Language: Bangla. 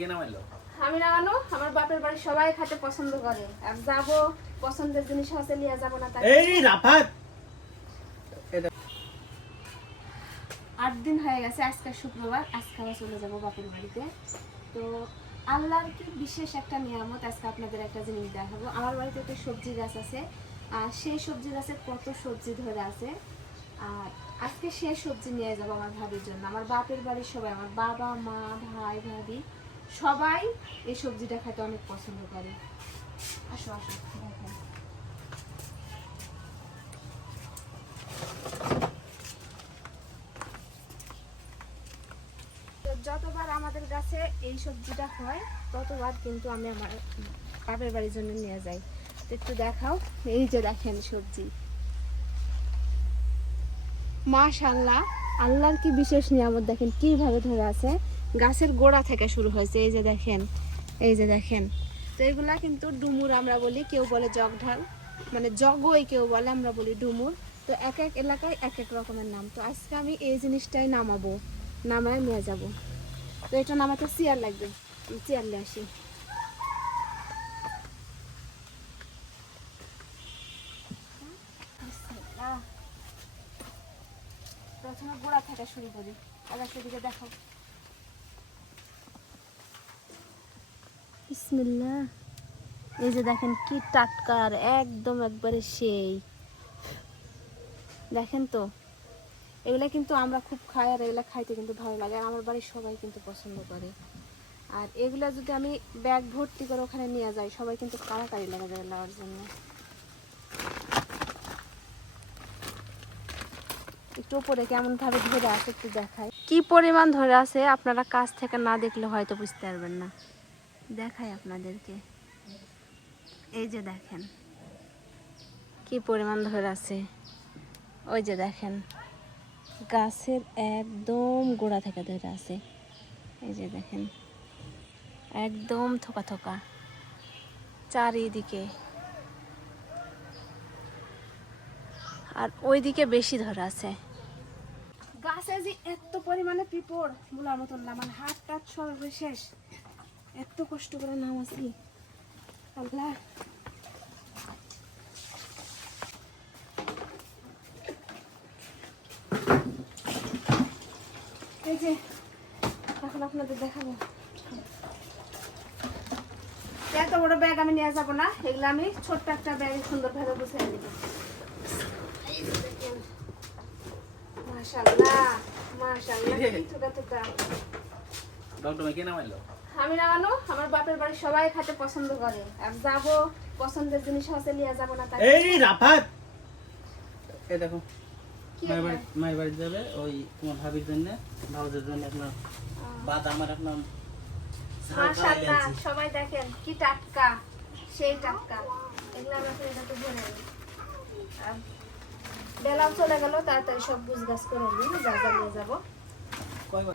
কে নামাইলো? আমি নামানো আমার বাপের বাড়ি সবাই খেতে পছন্দ করে। আর যাবো পছন্দের জিনিস আছে নিয়ে যাবো না তাই। এই রাফাত 8 দিন হয়ে গেছে, আজকে শুক্রবার, আজকে আমরা চলে যাবো বাপের বাড়িতে। তো আল্লাহর কি বিশেষ একটা নিয়ামত, আজকে আপনাদের একটা জিনিস দেখাবো। আমার বাড়িতে একটা সবজি গাছ আছে, আর সেই সবজি গাছে কত সবজি ধরে আছে। আর আজকে সেই সবজি নিয়ে যাবো আমার ভাবির জন্য। আমার বাপের বাড়ির সবাই, আমার বাবা মা ভাই ভাবি সবাই এই সবজিটা খেতে অনেক পছন্দ করে। আসো আসো দেখেন। যতবার আমাদের কাছে এই সবজিটা হয় ততবার কিন্তু আমি আমার বাপের বাড়ির জন্য নিয়ে যাই। তো একটু দেখাও, এই যে দেখেন সবজি, মাশাআল্লাহ আল্লাহর কি বিশেষ নিয়ামত। দেখেন কিভাবে ধরে আছে, গাছের গোড়া থেকে শুরু হয়েছে। এই যে দেখেন, এই যে দেখেন। তো এগুলা কিন্তু ডুমুর আমরা বলি, কেউ বলে জগঢাল, মানে জগই কেউ বলে, আমরা বলি ডুমুর। তো এক এক এলাকায় এক এক রকমের নাম। তো আজকে আমি এই জিনিসটাই নামাবো, নামায় নিয়ে যাব। তো এটা নামাতে চেয়ার লাগবে, আমি চেয়ার নিয়ে আসি। প্রথমে গোড়া থেকে শুরু করি, আবার সেদিকে দেখো। বিসমিল্লাহ। এই যে দেখেন কি টাটকার, একদম একবারে সেই। দেখেন তো, এগুলা কিন্তু আমরা খুব খাই, আর এগুলা খাইতে কিন্তু ভালো লাগে, আর আমার বাড়ির সবাই কিন্তু পছন্দ করে। আর এগুলা যদি আমি ব্যাগ ভর্তি করে ওখানে নিয়ে যাই, সবাই কিন্তু কাড়াকাড়ি লেগে যাবে নেওয়ার জন্য। একটু উপরে কেমন ভাবে ধরে আছে একটু দেখায়, কি পরিমাণ ধরে আছে আপনারা কাছ থেকে না দেখলে হয়তো বুঝতে পারবেন না। দেখাই আপনাদেরকে, এই যে দেখেন কি পরিমাণ ধরে আছে। ওই যে দেখেন গাছের একদম গোড়া থেকে ধরে আছে। এই যে দেখেন একদম থোকা থোকা চারিদিকে, আর ওইদিকে বেশি ধরে আছে। গাছে যে এত পরিমাণে পিঁপড় বলার মতন না, মানে হাত টাত সব শেষ, এত কষ্ট করে নামাছি আল্লাহ। এই যে এখন আপনাদের দেখাবো, এত বড় ব্যাগ আমি নিয়ে যাবো না, এগুলো আমি ছোট্ট একটা ব্যাগে সুন্দরভাবে গুছিয়ে দিব। মাশাআল্লাহ মাশাআল্লাহ, কি টুকা টুকা। ডক্টর কে নামাইলো? আমি নামানো আমার বাপের বাড়ি সবাই খেতে পছন্দ করে। আর যাবো পছন্দের জিনিস আছে নিয়ে যাবো না তাই। এই রাফাত এই দেখো, কি মায়ের বাড়ি যাবে, ওই তোমার ভাবির জন্য, ভাউজের জন্য আপনার বাদাম আর আপনার মাশাআল্লাহ সবাই দেখেন কি টাটকা, সেই টাটকা। এগুলো আমরা ফ্রিজে ভরে নিই। আর বেলাও চলে গেল, তাড়াতাড়ি সব গুছ গাছ করে নিই, যা যা নিয়ে যাবো। কয়বার